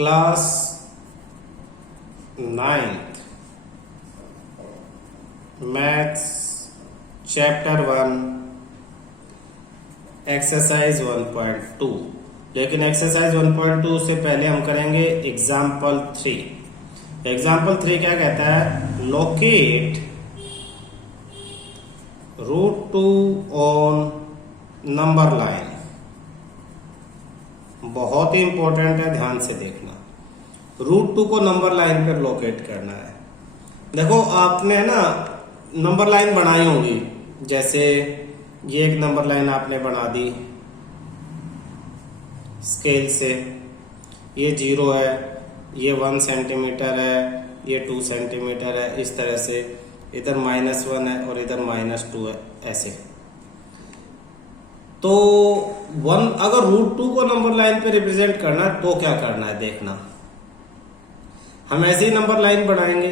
Class 9th maths chapter 1 exercise 1.2। लेकिन exercise 1.2 से पहले हम करेंगे एग्जाम्पल 3। एग्जाम्पल 3 क्या कहता है? Locate √2 on number line. बहुत ही इंपॉर्टेंट है, ध्यान से देखना। √2 को नंबर लाइन पर लोकेट करना है। देखो आपने ना नंबर लाइन बनाई होंगी, जैसे ये एक नंबर लाइन आपने बना दी स्केल से। ये 0 है, ये 1 सेंटीमीटर है, ये 2 सेंटीमीटर है, इस तरह से। इधर -1 है और इधर -2 है, ऐसे। तो अगर √2 को नंबर लाइन पे रिप्रेजेंट करना है तो क्या करना है देखना। हम ऐसे ही नंबर लाइन बनाएंगे,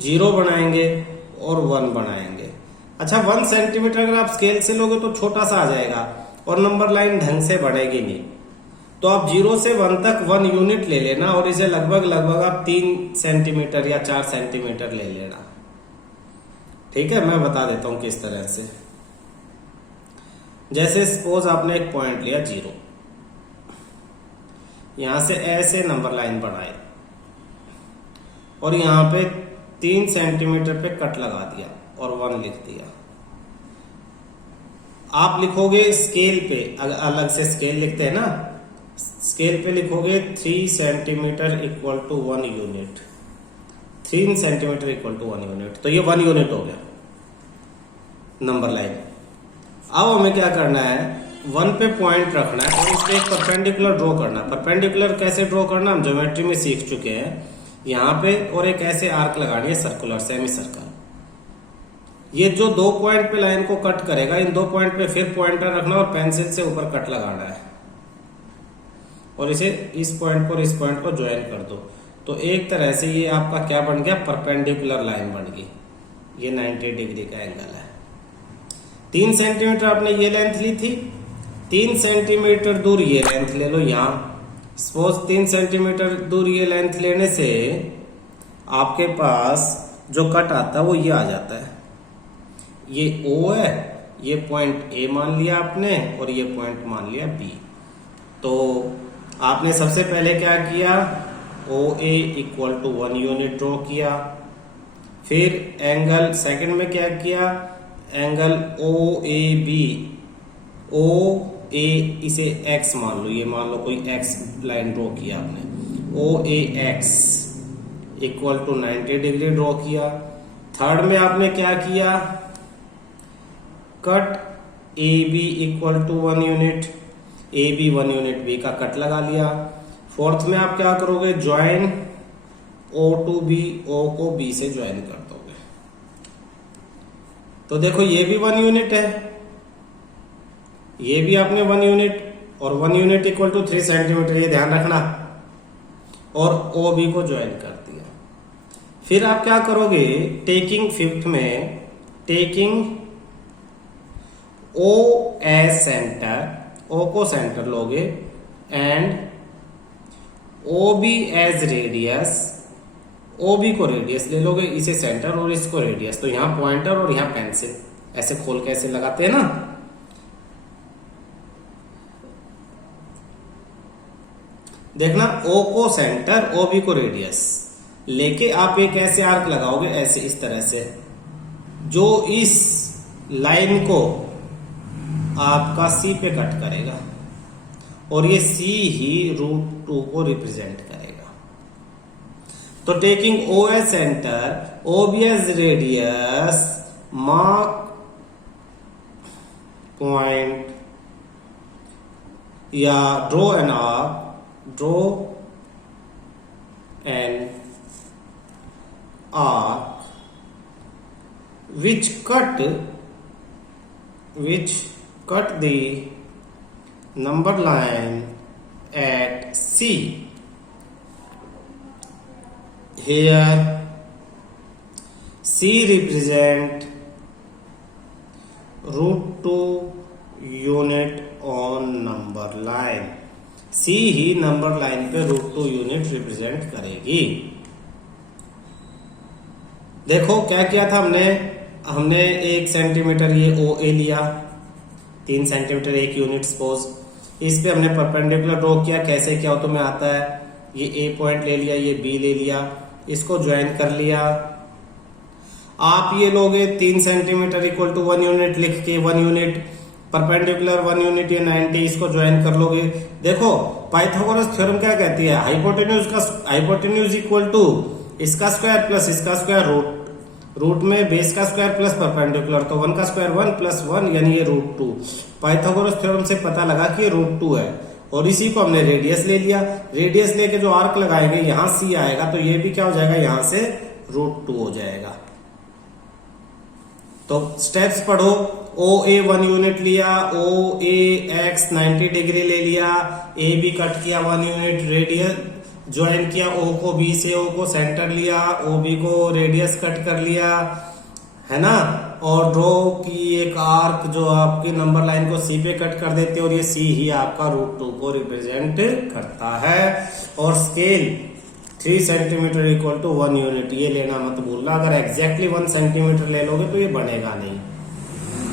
0 बनाएंगे और 1 बनाएंगे। अच्छा, 1 सेंटीमीटर अगर आप स्केल से लोगे तो छोटा सा आ जाएगा और नंबर लाइन ढंग से बढ़ेगी नहीं। तो आप 0 से 1 तक 1 यूनिट ले लेना और इसे लगभग आप 3 सेंटीमीटर या 4 सेंटीमीटर ले लेना। ठीक है, मैं बता देता हूं किस तरह से। जैसे सपोज आपने एक पॉइंट लिया 0, यहां से ऐसे नंबर लाइन बढ़ाए और यहां पे 3 सेंटीमीटर पे कट लगा दिया और 1 लिख दिया। आप लिखोगे स्केल पे, अलग से स्केल लिखते हैं ना, स्केल पे लिखोगे 3 centimetre equal to 1 unit. 3 centimetre equal to 1 unit, तो ये 1 यूनिट हो गया नंबर लाइन। अब हमें क्या करना है, 1 पे पॉइंट रखना है और इसपे एक परपेंडिकुलर ड्रॉ करना है। परपेंडिकुलर कैसे ड्रॉ करना हम ज्योमेट्री में सीख चुके हैं। यहाँ पे और एक ऐसे आर्क लगानी है, सर्कुलर, सेमी सर्कल। ये जो 2 पॉइंट पे लाइन को कट करेगा, इन 2 पॉइंट पे फिर पॉइंटर रखना और पेंसिल से ऊपर कट लगाना है और इसे इस पॉइंट पर इस पॉइंट को ज्वाइन कर दो। तो एक तरह से ये आपका क्या बन गया, परपेंडिकुलर लाइन बन गई। ये 90 डिग्री का एंगल है। 3 सेंटीमीटर आपने ये लेंथ ली थी, 3 सेंटीमीटर दूर ये लेंथ ले लो। यहाँ सपोज 3 सेंटीमीटर दूर ये लेंथ लेने से आपके पास जो कट आता है वो ये आ जाता है। ये O है, ये पॉइंट A मान लिया आपने और ये पॉइंट मान लिया B। तो आपने सबसे पहले क्या किया, OA equal to 1 unit draw किया। फिर एंगल सेकंड में क्या किया, एंगल OAB, OA इसे X मान लो, ये मान लो कोई X लाइन ड्रॉ किया आपने। OAX equal to 90 degree draw किया। थर्ड में आपने क्या किया, cut AB equal to 1 unit, AB 1 unit B का कट लगा लिया। फोर्थ में आप क्या करोगे, join O to B, O को B से ज्वाइन कर दोगे। तो देखो ये भी 1 यूनिट है, ये भी आपने 1 यूनिट, और 1 यूनिट इक्वल टू 3 सेंटीमीटर, ये ध्यान रखना। और OB को ज्वाइन कर दिया। फिर आप क्या करोगे, टेकिंग फिफ्थ में, taking O as centre, O को सेंटर लोगे, and OB as radius, OB को रेडियस ले लोगे, इसे सेंटर और इसको रेडियस। तो यहां पॉइंटर और यहां पेंसिल ऐसे खोल के ऐसे लगाते हैं ना। देखना, O को सेंटर, OB को रेडियस लेके आप एक ऐसे आर्क लगाओगे, ऐसे इस तरह से, जो इस लाइन को आपका C पे कट करेगा और ये C ही √2 को रिप्रेजेंट करेगा। तो taking O as centre, OB as radius, mark point या draw an arc, draw an arc which cut the number line at C. Here C represent √2 unit on number line। सी ही number line पे √2 unit represent करेगी। देखो क्या किया था हमने 1 सेंटीमीटर ये ओ ए लिया, 3 सेंटीमीटर 1 यूनिट सपोज, इस पे हमने परपेंडिकुलर ड्रॉ किया। कैसे किया तो में आता है, ये ए पॉइंट ले लिया, ये बी ले लिया, इसको ज्वाइन कर लिया। आप ये लोगे 3 सेंटीमीटर इक्वल टू 1 यूनिट लिख के 1 यूनिट परपेंडिकुलर 1 यूनिट ये 90, इसको ज्वाइन कर लोगे। देखो पाइथागोरस थ्योरम क्या कहती है, हाइपोटेन्यूज इक्वल टू इसका स्क्वायर प्लस इसका स्क्वायर रूट में बेस का स्क्वायर प्लस परपेंडिकुलर, तो 1 का स्क्वायर 1 प्लस 1 यानी ये √2। पाइथागोरस थ्योरम से पता लगा कि ये √2 है, और इसी को हमने रेडियस ले लिया। रेडियस लेके जो आर्क लगाएंगे यहां सी आएगा, तो ये भी क्या हो जाएगा, यहां से √2 हो जाएगा। तो स्टेप्स पढ़ो, ओ ए 1 यूनिट लिया, ओ ए एक्स 90 डिग्री ले लिया, ए बी कट किया 1 यूनिट, रेडियस ज्वाइन किया ओ को बी से, ओ को सेंटर लिया, ओ बी को रेडियस कट कर लिया, है ना, और ड्रॉ की एक आर्क जो आपकी नंबर लाइन को सी पे कट कर देते हैं, और ये सी ही आपका √2 को रिप्रेजेंट करता है। और scale 3 centimetre equal to 1 unit, ये लेना मत भूलना। अगर एग्जैक्टली 1 सेंटीमीटर ले लोगे तो ये बनेगा नहीं।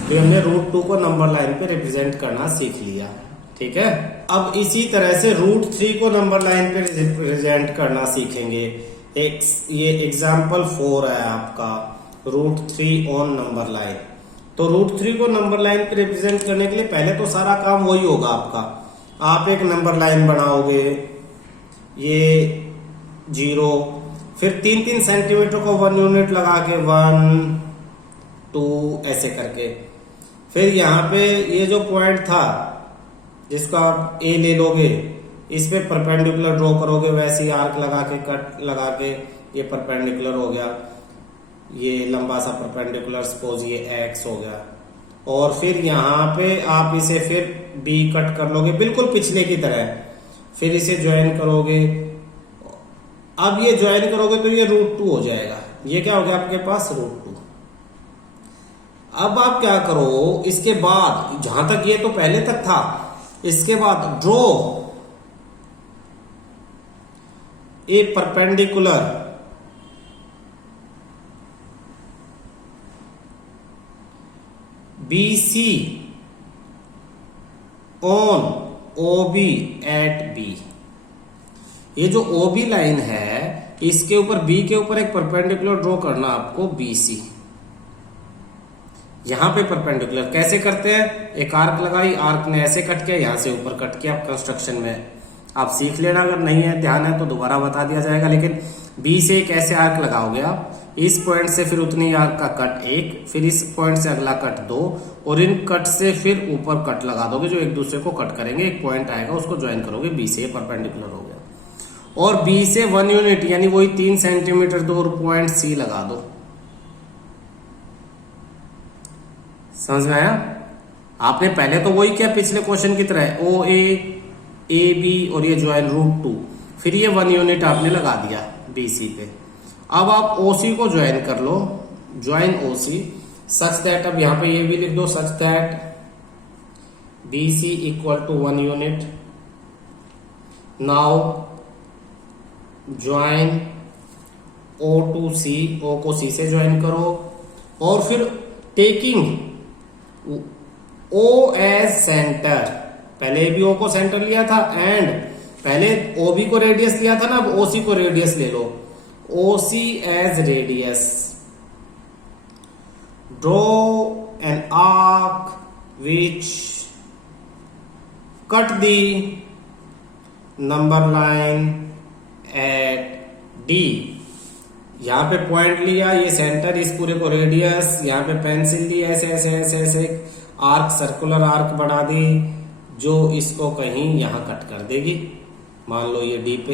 तो हमने √2 को नंबर लाइन पे रिप्रेजेंट करना सीख लिया, ठीक है। अब इसी तरह से √3 को नंबर लाइन पे रिप्रेजेंट करना सीखेंगे। ये एग्जाम्पल 4 है आपका, √3 ऑन नंबर लाइन। तो √3 को नंबर लाइन पे रिप्रेजेंट करने के लिए पहले तो सारा काम वही होगा आपका। आप एक नंबर लाइन बनाओगे, ये 0, फिर 3-3 सेंटीमीटर को 1 यूनिट लगा के 1 2 ऐसे करके, फिर यहाँ पे ये जो पॉइंट था जिसको आप ए ले लोगे, इस पे परपेंडिकुलर ड्रॉ करोगे, वैसे ही आर्क लगा के कट लगा के ये परपेंडिकुलर हो गया, ये लंबा सा परपेंडिकुलर सपोज ये एक्स हो गया। और फिर यहाँ पे आप इसे फिर बी कट कर लोगे बिल्कुल पिछले की तरह, फिर इसे ज्वाइन करोगे। अब ये ज्वाइन करोगे तो ये √2 हो जाएगा। ये क्या हो गया आपके पास, √2। अब आप क्या करो, इसके बाद जहां तक ये तो पहले तक था, इसके बाद draw a perpendicular BC on OB at B। ये जो OB लाइन है, इसके ऊपर B के ऊपर एक परपेंडिकुलर ड्रॉ करना आपको BC। यहां पे परपेंडिकुलर कैसे करते हैं, एक आर्क लगाई, आर्क ने ऐसे कट किया, यहां से ऊपर कट किया। कंस्ट्रक्शन में आप सीख लेना, अगर नहीं है ध्यान है तो दोबारा बता दिया जाएगा। लेकिन बी से एक ऐसे आर्क लगाओगे आप, इस पॉइंट से फिर उतनी आर्क का कट 1, फिर इस पॉइंट से अगला कट 2, और इन कट से फिर ऊपर कट लगा दोगे जो एक दूसरे को कट करेंगे। एक पॉइंट आएगा उसको ज्वाइन करोगे, बी से परपेंडिकुलर हो गया। और बी से 1 यूनिट यानी वही 3 सेंटीमीटर दूर पॉइंट सी लगा दो। समझ में आया? आपने पहले तो वही किया पिछले क्वेश्चन की तरह, ओ ए बी और ये ज्वाइन √2, फिर ये 1 यूनिट आपने लगा दिया BC पे। अब आप OC को ज्वाइन कर लो, ज्वाइन OC सच दैट, अब यहां पे ये भी लिख दो, such that BC equal to 1 unit. Now join O to C, O को C से ज्वाइन करो, और फिर टेकिंग O एज सेंटर, पहले भी O को सेंटर लिया था, एंड पहले OB को रेडियस लिया था ना, अब OC को रेडियस ले लो, OC as radius. Draw an arc which cut the number line at D। यहां पे पॉइंट लिया, ये सेंटर, इस पूरे को रेडियस, यहां पे पेंसिल दी, ऐसे ऐसे ऐसे ऐसे आर्क, सर्कुलर आर्क बढ़ा दी जो इसको कहीं यहां कट कर देगी, मान लो ये D पे।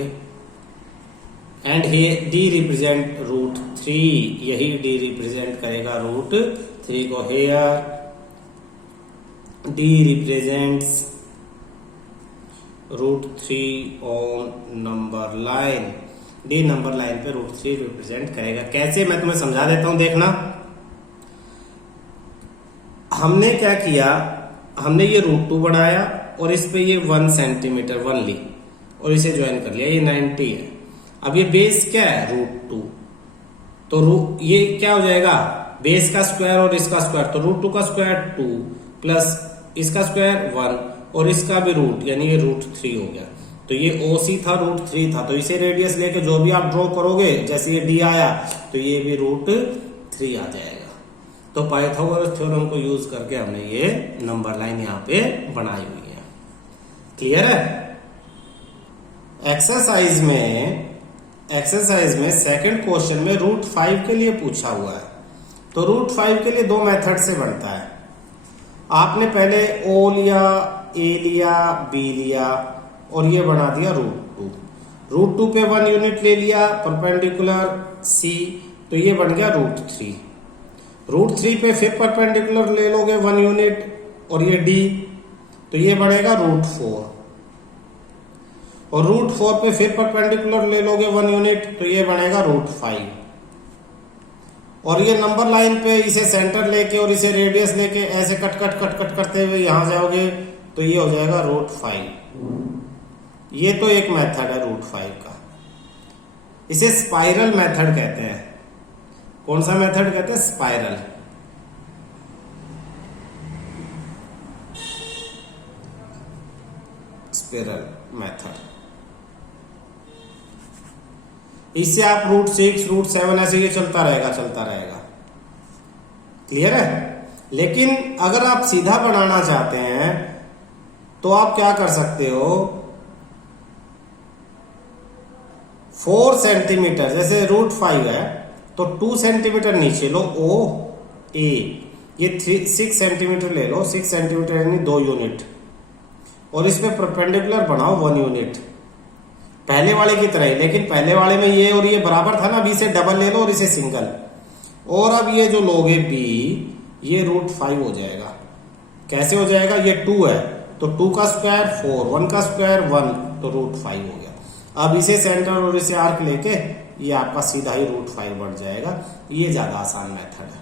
एंड ये D रिप्रेजेंट √3, यही D रिप्रेजेंट करेगा √3 को। Here D represents √3 on number line. D number line पे √3 रिप्रेजेंट करेगा। कैसे, मैं तुम्हें समझा देता हूं, देखना। हमने क्या किया, हमने ये √2 बनाया और इस पे ये 1 सेंटीमीटर 1 ली और इसे ज्वाइन कर लिया, ये 90 है। अब ये बेस क्या है, √2, तो ये क्या हो जाएगा, बेस का स्क्वायर और इसका स्क्वायर, तो √2 का स्क्वायर 2 प्लस इसका स्क्वायर 1 और इसका भी रूट, यानी ये √3 हो गया। तो ये OC था, √3 था, तो इसे रेडियस लेके जो भी आप ड्रॉ करोगे, जैसे ये D आया तो ये भी √3 आ जाएगा। तो पाइथागोरस थ्योरम को यूज करके हमने ये नंबर लाइन यहाँ पे बनाई हुई है। क्लियर है? एक्सरसाइज में सेकंड क्वेश्चन में √5 के लिए पूछा हुआ है। तो √5 के लिए दो मेथड से बनता है। आपने पहले O लिया, A लिया, B लिया और ये बना दिया √2। √2 पे 1 यूनिट ले लिया परपेंडिकुलर C, तो ये बन गया √3। √3 पे फिर परपेंडिकुलर ले लोगे 1 यूनिट और ये D, तो ये बनेगा √4। और √4 पे फिर परपेंडिकुलर ले लोगे 1 यूनिट, तो ये बनेगा √5। और ये नंबर लाइन पे इसे सेंटर लेके और इसे रेडियस लेके ऐसे कट करते हुए यहां जाओगे तो ये हो जाएगा √5। ये तो एक मेथड है √5 का। इसे स्पाइरल मेथड कहते हैं। कौन सा मेथड कहते हैं? स्पाइरल। Spiral method. इससे आप √6, √7 ऐसे ये चलता रहेगा। क्लियर है? लेकिन अगर आप सीधा बनाना चाहते हैं तो आप क्या कर सकते हो, 4 सेंटीमीटर, जैसे √5 है तो 2 सेंटीमीटर नीचे लो OA, ये 6 सेंटीमीटर ले लो, 6 सेंटीमीटर यानी 2 यूनिट, और इस पे परपेंडिकुलर बनाओ 1 यूनिट, पहले वाले की तरह ही। लेकिन पहले वाले में ये और ये बराबर था ना, B से डबल ले लो और इसे सिंगल। और अब ये जो लोगे B, ये √5 हो जाएगा। कैसे हो जाएगा? ये 2 है तो 2 का स्क्वायर 4, 1 का स्क्वायर 1, तो √5 हो गया। अब इसे सेंटर और इसे आर्क लेके ये आपका सीधा ही √5 बढ़ जाएगा। ये ज्यादा आसान मेथड है।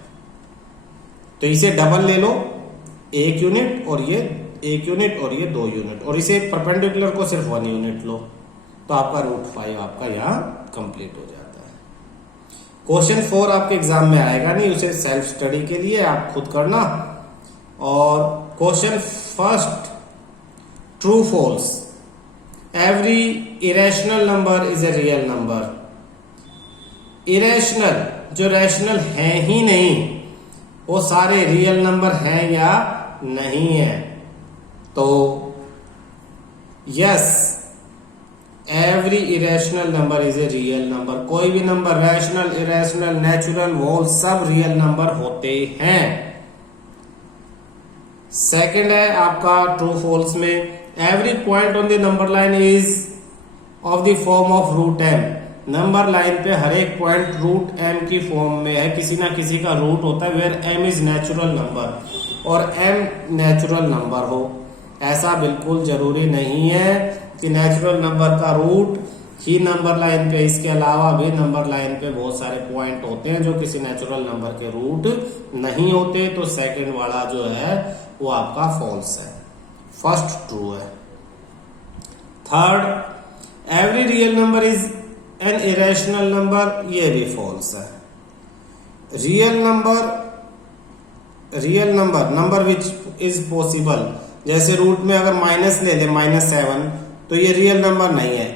तो इसे डबल ले लो 1 यूनिट और ये 1 यूनिट और ये 2 यूनिट, और इसे परपेंडिकुलर को सिर्फ 1 यूनिट लो, तो आपका √5 आपका यहाँ कंप्लीट हो जाता है। क्वेश्चन 4 आपके एग्जाम में आएगा नहीं, उसे सेल्फ स्टडी के लिए आप खुद करना। और question first, true false, every irrational number is a real number. Irrational, जो रैशनल है ही नहीं, वो सारे रियल नंबर हैं या नहीं है? तो yes, every irrational number is a real number. कोई भी नंबर, रैशनल, इरेशनल, नेचुरल, वो सब रियल नंबर होते हैं। सेकंड है आपका ट्रू फॉल्स में, every point on the number line is of the form of √m। Number line पे हर एक पॉइंट √m की फॉर्म में है, किसी ना किसी का रूट होता है, where m is natural number और m नेचुरल नंबर हो। ऐसा बिल्कुल जरूरी नहीं है कि नेचुरल नंबर का रूट ही नंबर लाइन पे, इसके अलावा भी नंबर लाइन पे बहुत सारे पॉइंट होते हैं जो किसी नेचुरल नंबर के रूट नहीं होते। तो सेकंड वाला जो है वो आपका फॉल्स है, फर्स्ट ट्रू है। Third, every real number is an irrational number, ये भी फॉल्स है। Real number which is possible, जैसे रूट में अगर माइनस ले ले -7, तो ये रियल नंबर नहीं है,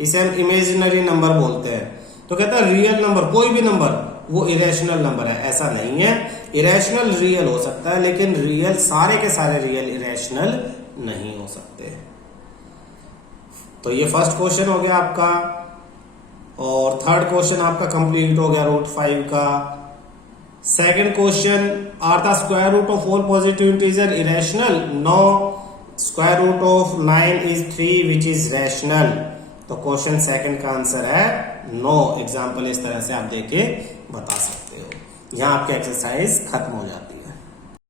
इसे हम इमेजिनरी नंबर बोलते हैं। तो कहता है रियल नंबर, कोई भी नंबर वो इरेशनल नंबर है, ऐसा नहीं है। इरेशनल रियल हो सकता है, लेकिन रियल, सारे के सारे रियल इरेशनल नहीं हो सकते। तो ये फर्स्ट क्वेश्चन हो गया आपका, और थर्ड क्वेश्चन आपका कंप्लीट हो गया √5 का। Second question, are the square root of all positive integer irrational? No, square root of 9 is 3 which is rational. तो क्वेश्चन सेकंड का आंसर है नो। एग्जाम्पल इस तरह से आप देके बता सकते हो। यहां आपकी एक्सरसाइज खत्म हो जाती है।